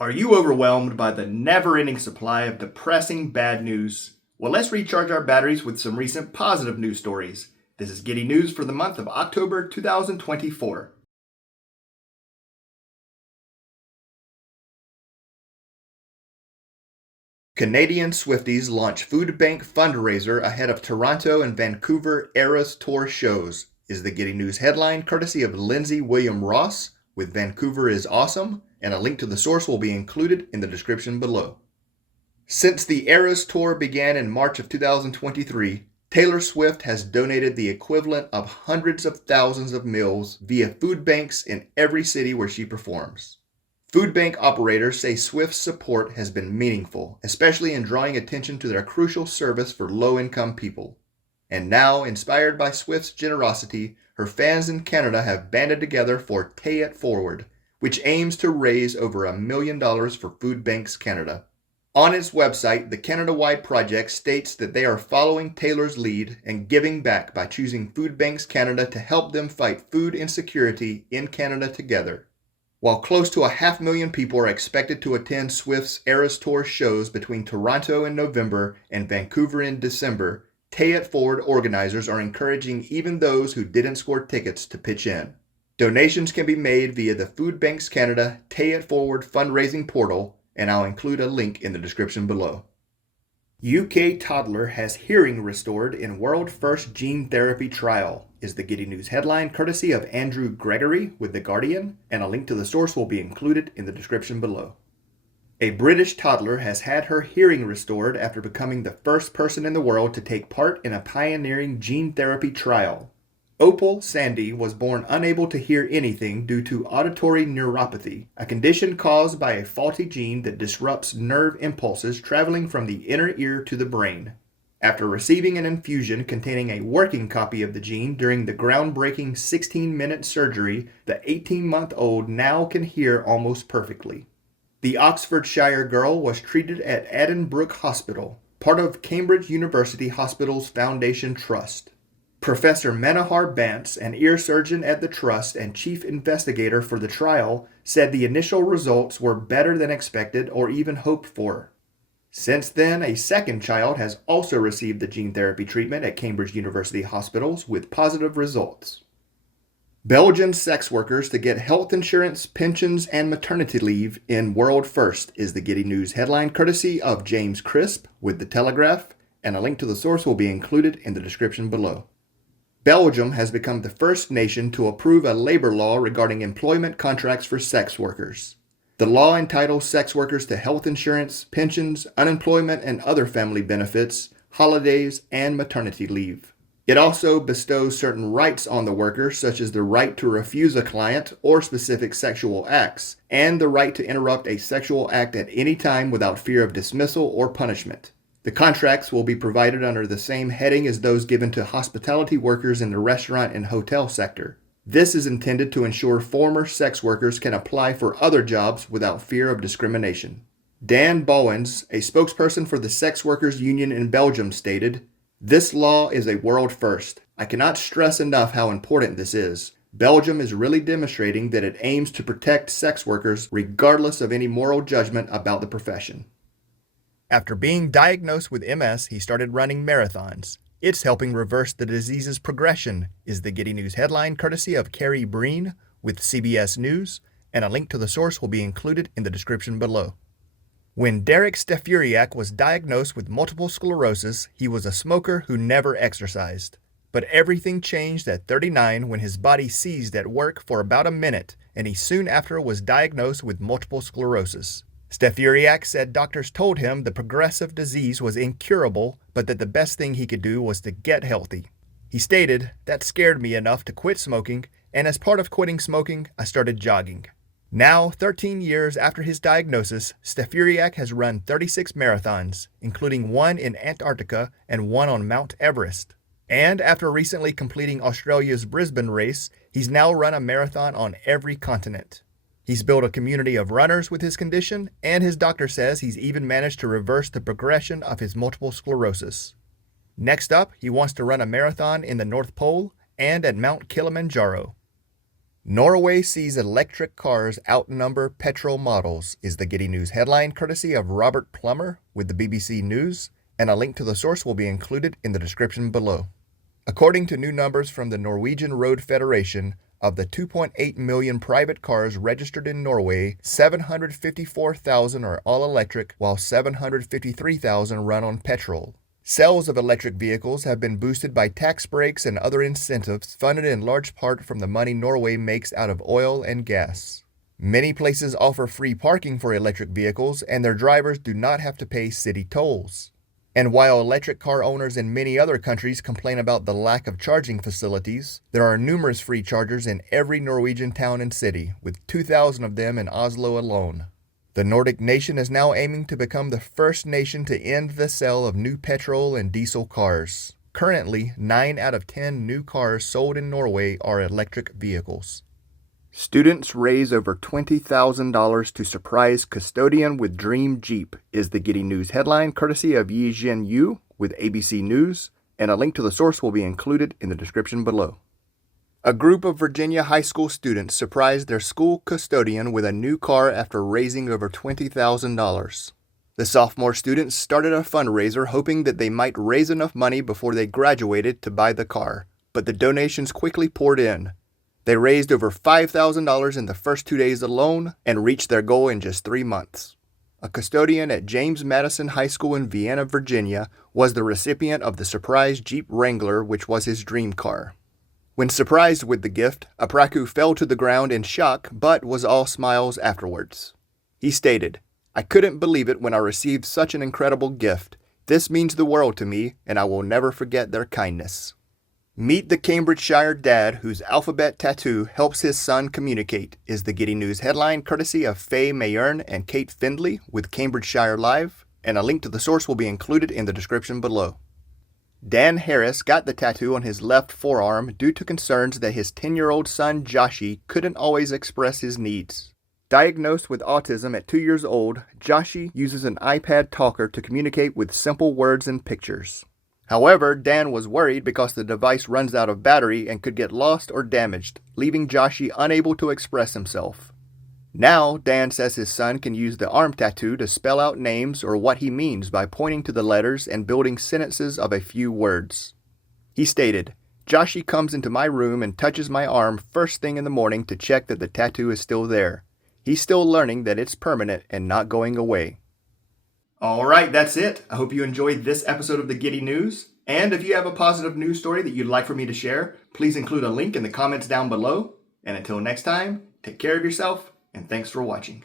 Are you overwhelmed by the never-ending supply of depressing bad news? Well, let's recharge our batteries with some recent positive news stories. This is Giddy News for the month of October 2024. Canadian Swifties launch food bank fundraiser ahead of Toronto and Vancouver Eras Tour shows, is the Giddy News headline courtesy of Lindsay William Ross with Vancouver is Awesome, and a link to the source will be included in the description below. Since the Eras Tour began in March of 2023, Taylor Swift has donated the equivalent of hundreds of thousands of meals via food banks in every city where she performs. Food bank operators say Swift's support has been meaningful, especially in drawing attention to their crucial service for low-income people. And now, inspired by Swift's generosity, her fans in Canada have banded together for Pay It Forward, which aims to raise over $1 million for Food Banks Canada. On its website, the Canada-wide project states that they are following Taylor's lead and giving back by choosing Food Banks Canada to help them fight food insecurity in Canada together. While close to 500,000 people are expected to attend Swift's Eras Tour shows between Toronto in November and Vancouver in December, Pay It Forward organizers are encouraging even those who didn't score tickets to pitch in. Donations can be made via the Food Banks Canada Pay It Forward fundraising portal, and I'll include a link in the description below. UK toddler has hearing restored in world first gene therapy trial, is the Giddy News headline courtesy of Andrew Gregory with The Guardian, and a link to the source will be included in the description below. A British toddler has had her hearing restored after becoming the first person in the world to take part in a pioneering gene therapy trial. Opal Sandy was born unable to hear anything due to auditory neuropathy, a condition caused by a faulty gene that disrupts nerve impulses traveling from the inner ear to the brain. After receiving an infusion containing a working copy of the gene during the groundbreaking 16-minute surgery, the 18-month-old now can hear almost perfectly. The Oxfordshire girl was treated at Addenbrooke Hospital, part of Cambridge University Hospitals Foundation Trust. Professor Manohar Bance, an ear surgeon at the trust and chief investigator for the trial, said the initial results were better than expected or even hoped for. Since then, a second child has also received the gene therapy treatment at Cambridge University Hospitals with positive results. Belgian sex workers to get health insurance, pensions, and maternity leave in world first, is the Giddy News headline courtesy of James Crisp with The Telegraph, and a link to the source will be included in the description below. Belgium has become the first nation to approve a labor law regarding employment contracts for sex workers. The law entitles sex workers to health insurance, pensions, unemployment, and other family benefits, holidays, and maternity leave. It also bestows certain rights on the worker, such as the right to refuse a client or specific sexual acts, and the right to interrupt a sexual act at any time without fear of dismissal or punishment. The contracts will be provided under the same heading as those given to hospitality workers in the restaurant and hotel sector. This is intended to ensure former sex workers can apply for other jobs without fear of discrimination. Dan Bowens, a spokesperson for the Sex Workers Union in Belgium, stated, "This law is a world first. I cannot stress enough how important this is. Belgium is really demonstrating that it aims to protect sex workers regardless of any moral judgment about the profession." After being diagnosed with MS, he started running marathons. It's helping reverse the disease's progression, is the Giddy News headline courtesy of Carrie Breen with CBS News, and a link to the source will be included in the description below. When Derek Stefuriak was diagnosed with multiple sclerosis, he was a smoker who never exercised. But everything changed at 39 when his body seized at work for about a minute, and he soon after was diagnosed with multiple sclerosis. Stefuriak said doctors told him the progressive disease was incurable, but that the best thing he could do was to get healthy. He stated, "That scared me enough to quit smoking, and as part of quitting smoking, I started jogging." Now, 13 years after his diagnosis, Stefuriak has run 36 marathons, including one in Antarctica and one on Mount Everest. And after recently completing Australia's Brisbane race, he's now run a marathon on every continent. He's built a community of runners with his condition, and his doctor says he's even managed to reverse the progression of his multiple sclerosis. Next up, he wants to run a marathon in the North Pole and at Mount Kilimanjaro. Norway sees electric cars outnumber petrol models is the Giddy News headline, courtesy of Robert Plummer with the BBC News, and a link to the source will be included in the description below. According to new numbers from the Norwegian Road Federation, of the 2.8 million private cars registered in Norway, 754,000 are all electric, while 753,000 run on petrol. Sales of electric vehicles have been boosted by tax breaks and other incentives funded in large part from the money Norway makes out of oil and gas. Many places offer free parking for electric vehicles, and their drivers do not have to pay city tolls. And while electric car owners in many other countries complain about the lack of charging facilities, there are numerous free chargers in every Norwegian town and city, with 2,000 of them in Oslo alone. The Nordic nation is now aiming to become the first nation to end the sale of new petrol and diesel cars. Currently, 9 out of 10 new cars sold in Norway are electric vehicles. Students raise over $20,000 to surprise custodian with dream Jeep is the Giddy News headline, courtesy of Yi Jin Yu with ABC News, and a link to the source will be included in the description below. A group of Virginia high school students surprised their school custodian with a new car after raising over $20,000. The sophomore students started a fundraiser hoping that they might raise enough money before they graduated to buy the car, but the donations quickly poured in. They raised over $5,000 in the first 2 days alone and reached their goal in just 3 months. A custodian at James Madison High School in Vienna, Virginia, was the recipient of the surprise Jeep Wrangler, which was his dream car. When surprised with the gift, Apraku fell to the ground in shock, but was all smiles afterwards. He stated, "I couldn't believe it when I received such an incredible gift. This means the world to me, and I will never forget their kindness." Meet the Cambridgeshire dad whose alphabet tattoo helps his son communicate is the Giddy News headline, courtesy of Faye Mayern and Kate Findley with Cambridgeshire Live, and a link to the source will be included in the description below. Dan Harris got the tattoo on his left forearm due to concerns that his 10-year-old son Joshi couldn't always express his needs. Diagnosed with autism at 2 years old, Joshi uses an iPad talker to communicate with simple words and pictures. However, Dan was worried because the device runs out of battery and could get lost or damaged, leaving Joshi unable to express himself. Now, Dan says his son can use the arm tattoo to spell out names or what he means by pointing to the letters and building sentences of a few words. He stated, "Joshi comes into my room and touches my arm first thing in the morning to check that the tattoo is still there. He's still learning that it's permanent and not going away." All right, that's it. I hope you enjoyed this episode of the Giddy News. And if you have a positive news story that you'd like for me to share, please include a link in the comments down below. And until next time, take care of yourself, and thanks for watching.